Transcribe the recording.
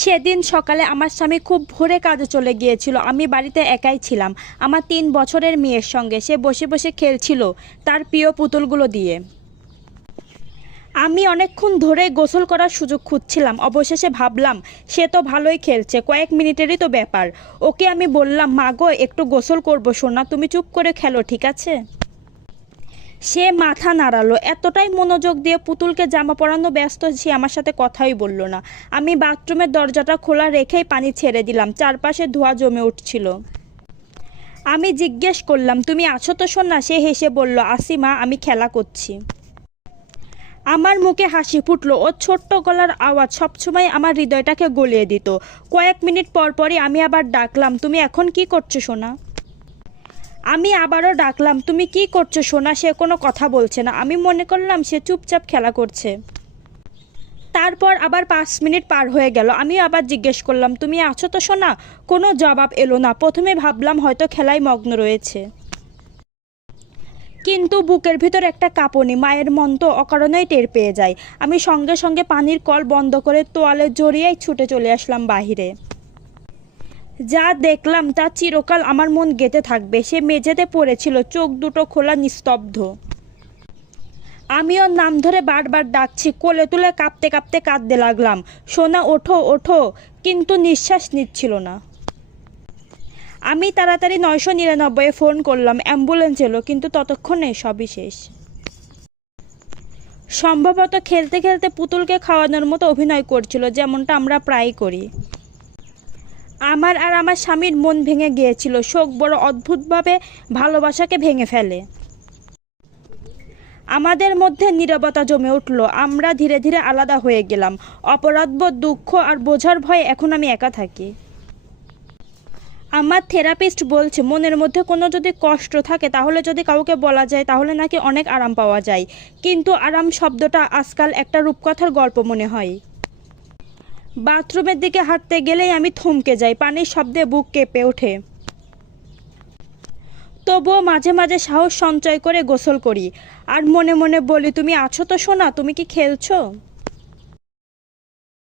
সেদিন সকালে আমার স্বামী খুব ভোরে কাজে চলে গিয়েছিল। আমি বাড়িতে একাই ছিলাম আমার 3 বছরের মেয়ের সঙ্গে। সে বসে বসে খেলছিল তার প্রিয় পুতুলগুলো দিয়ে। আমি অনেকক্ষণ ধরে গোসল করার সুযোগ খুঁজছিলাম। অবশেষে ভাবলাম সে তো ভালোই খেলছে, কয়েক মিনিটেরই তো ব্যাপার। ওকে আমি বললাম, মা গো একটু গোসল করবো সোনা, তুমি চুপ করে খেলো, ঠিক আছে? সে মাথা নাড়ালো, এতটাই মনোযোগ দিয়ে পুতুলকে জামা পরানো ব্যস্ত সে আমার সাথে কথাই বলল না। আমি বাথরুমের দরজাটা খোলা রেখেই পানি ছেড়ে দিলাম। চারপাশে ধোঁয়া জমে উঠছিল। আমি জিজ্ঞেস করলাম, তুমি আছো তো সোনা? সে হেসে বলল, আসি মা, আমি খেলা করছি। আমার মুখে হাসি ফুটলো। ওর ছোট্ট গলার আওয়াজ সবসময় আমার হৃদয়টাকে গলিয়ে দিত। কয়েক মিনিট পর পরই আমি আবার ডাকলাম, তুমি এখন কি করছো সোনা? আমি আবারও ডাকলাম, তুমি কি করছো সোনা? সে কোনো কথা বলছে না। আমি মনে করলাম সে চুপচাপ খেলা করছে। তারপর আবার 5 মিনিট পার হয়ে গেল। আমি আবার জিজ্ঞেস করলাম, তুমি আছো তো সোনা? কোনো জবাব এলো না। প্রথমে ভাবলাম হয়তো খেলায় মগ্ন রয়েছে, কিন্তু বুকের ভিতর একটা কাঁপুনি, মায়ের মন তো অকারণেই টের পেয়ে যায়। আমি সঙ্গে সঙ্গে পানির কল বন্ধ করে তোয়ালে জড়িয়েই ছুটে চলে আসলাম বাহিরে। যা দেখলাম তা চিরকাল আমার মন গেঁথে থাকবে। সে মেঝেতে পড়েছিল, চোখ দুটো খোলা, নিস্তব্ধ। আমি ওর নাম ধরে বারবার ডাকছি, কোলে তুলে কাঁপতে কাঁপতে কাঁদতে লাগলাম, সোনা ওঠো ওঠো, কিন্তু নিঃশ্বাস নিচ্ছিল না। আমি তাড়াতাড়ি 999-এ ফোন করলাম। অ্যাম্বুলেন্স এলো, কিন্তু ততক্ষণে সবই শেষ। সম্ভবত খেলতে খেলতে পুতুলকে খাওয়ানোর মতো অভিনয় করছিল, যেমনটা আমরা প্রায়ই করি। আমার আর আমার স্বামীর মন ভেঙে গিয়েছিল। শোক বড় অদ্ভুতভাবে ভালোবাসাকে ভেঙে ফেলে। আমাদের মধ্যে নীরবতা জমে উঠল। আমরা ধীরে ধীরে আলাদা হয়ে গেলাম। অপরাধবোধ, দুঃখ আর বোঝার ভয়ে এখন আমি একা থাকি। আমার থেরাপিস্ট বলছে, মনের মধ্যে কোনো যদি কষ্ট থাকে তাহলে যদি কাউকে বলা যায় তাহলে নাকি অনেক আরাম পাওয়া যায়। কিন্তু আরাম শব্দটা আজকাল একটা রূপকথার গল্প মনে হয়। বাথরুমের দিকে হাঁটতে গেলেই আমি থমকে যাই, পানির শব্দে বুক কেঁপে ওঠে। তবুও মাঝে মাঝে সাহস সঞ্চয় করে গোসল করি আর মনে মনে বলি, তুমি আছো তো সোনা? তুমি কি খেলছো?